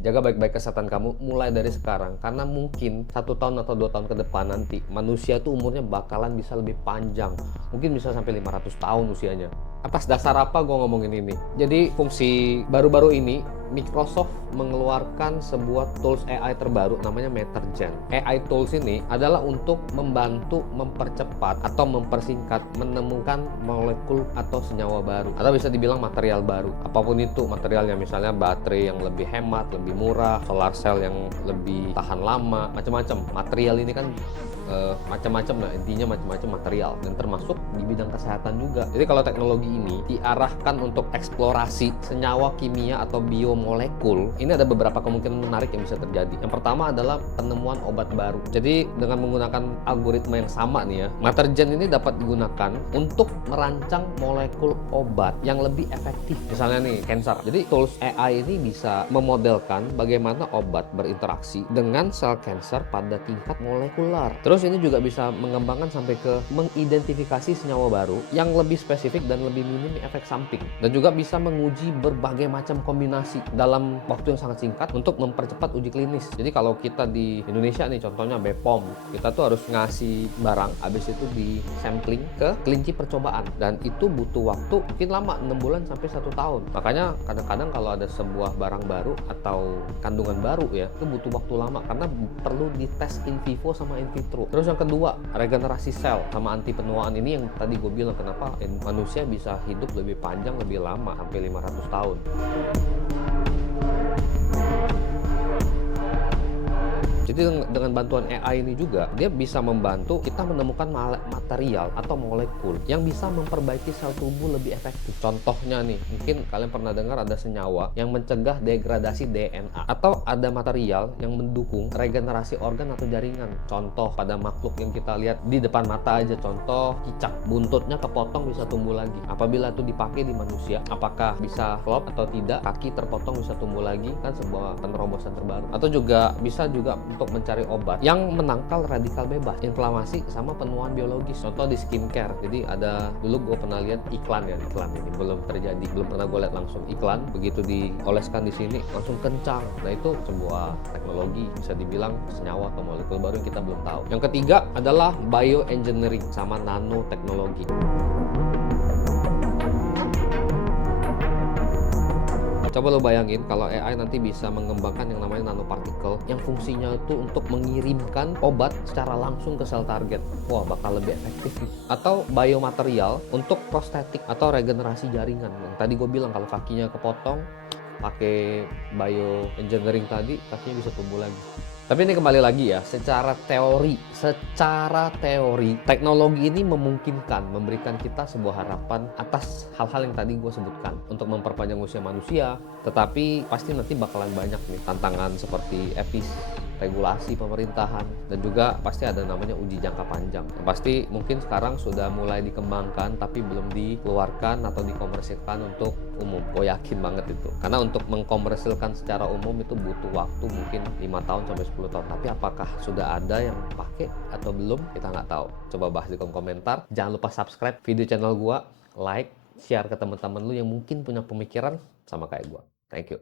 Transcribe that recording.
jaga baik-baik kesehatan kamu mulai dari sekarang. Karena mungkin 1 tahun atau 2 tahun ke depan nanti manusia itu umurnya bakalan bisa lebih panjang. Mungkin bisa sampai 500 tahun usianya. Atas dasar apa gue ngomongin ini? Jadi fungsi baru-baru ini Microsoft mengeluarkan sebuah tools AI terbaru namanya Mattergen. AI tools ini adalah untuk membantu mempercepat atau mempersingkat menemukan molekul atau senyawa baru, atau bisa dibilang material baru. Apapun itu materialnya, misalnya baterai yang lebih hemat, lebih murah, solar cell yang lebih tahan lama, macam-macam. Material ini kan macam-macam lah, intinya macam-macam material, dan termasuk di bidang kesehatan juga. Jadi kalau teknologi ini diarahkan untuk eksplorasi senyawa kimia atau biomolekul, ini ada beberapa kemungkinan menarik yang bisa terjadi. Yang pertama adalah penemuan obat baru. Jadi dengan menggunakan algoritma yang sama nih ya, Mattergen ini dapat digunakan untuk merancang molekul obat yang lebih efektif. Misalnya nih, cancer. Jadi tools AI ini bisa memodelkan bagaimana obat berinteraksi dengan sel cancer pada tingkat molekular. Terus ini juga bisa mengembangkan sampai ke mengidentifikasi senyawa baru yang lebih spesifik dan lebih minim efek samping, dan juga bisa menguji berbagai macam kombinasi dalam waktu yang sangat singkat untuk mempercepat uji klinis. Jadi kalau kita di Indonesia nih, contohnya BPOM, kita tuh harus ngasih barang, habis itu di sampling ke kelinci percobaan, dan itu butuh waktu mungkin lama, 6 bulan sampai 1 tahun. Makanya kadang-kadang kalau ada sebuah barang baru atau kandungan baru ya, itu butuh waktu lama karena perlu dites in vivo sama in vitro. Terus yang kedua, regenerasi sel sama anti penuaan. Ini yang tadi gue bilang kenapa manusia bisa hidup lebih panjang, lebih lama, sampai 500 tahun. Jadi dengan bantuan AI ini juga, dia bisa membantu kita menemukan material atau molekul yang bisa memperbaiki sel tubuh lebih efektif. Contohnya nih, mungkin kalian pernah dengar ada senyawa yang mencegah degradasi DNA, atau ada material yang mendukung regenerasi organ atau jaringan. Contoh pada makhluk yang kita lihat di depan mata aja, contoh cicak, buntutnya kepotong bisa tumbuh lagi. Apabila itu dipakai di manusia, apakah bisa klop atau tidak, kaki terpotong bisa tumbuh lagi, kan sebuah penerobosan terbaru. Atau juga bisa juga untuk mencari obat yang menangkal radikal bebas, inflamasi, sama penuaan biologis. Contoh di skincare. Jadi ada, dulu gue pernah lihat iklan ya, iklan ini belum terjadi, belum pernah gue lihat langsung iklan, begitu dioleskan di sini langsung kencang. Nah itu sebuah teknologi, bisa dibilang senyawa atau molekul baru yang kita belum tahu. Yang ketiga adalah bioengineering sama nanoteknologi. Coba lo bayangin kalau AI nanti bisa mengembangkan yang namanya nanopartikel yang fungsinya itu untuk mengirimkan obat secara langsung ke sel target. Wah, bakal lebih efektif nih. Atau biomaterial untuk prostetik atau regenerasi jaringan. Yang tadi gue bilang kalau kakinya kepotong, pakai bioengineering tadi, kakinya bisa tumbuh lagi. Tapi ini kembali lagi ya, secara teori, teknologi ini memungkinkan memberikan kita sebuah harapan atas hal-hal yang tadi gue sebutkan untuk memperpanjang usia manusia. Tetapi pasti nanti bakalan banyak nih tantangan seperti etis, regulasi pemerintahan, dan juga pasti ada namanya uji jangka panjang. Yang pasti mungkin sekarang sudah mulai dikembangkan tapi belum dikeluarkan atau dikomersilkan untuk umum. Gue yakin banget itu. Karena untuk mengkomersilkan secara umum itu butuh waktu mungkin 5 tahun sampai 10 tahun. Tapi apakah sudah ada yang pakai atau belum? Kita nggak tahu. Coba bahas di kolom komentar. Jangan lupa subscribe video channel gue, like, share ke teman-teman lu yang mungkin punya pemikiran sama kayak gue. Thank you.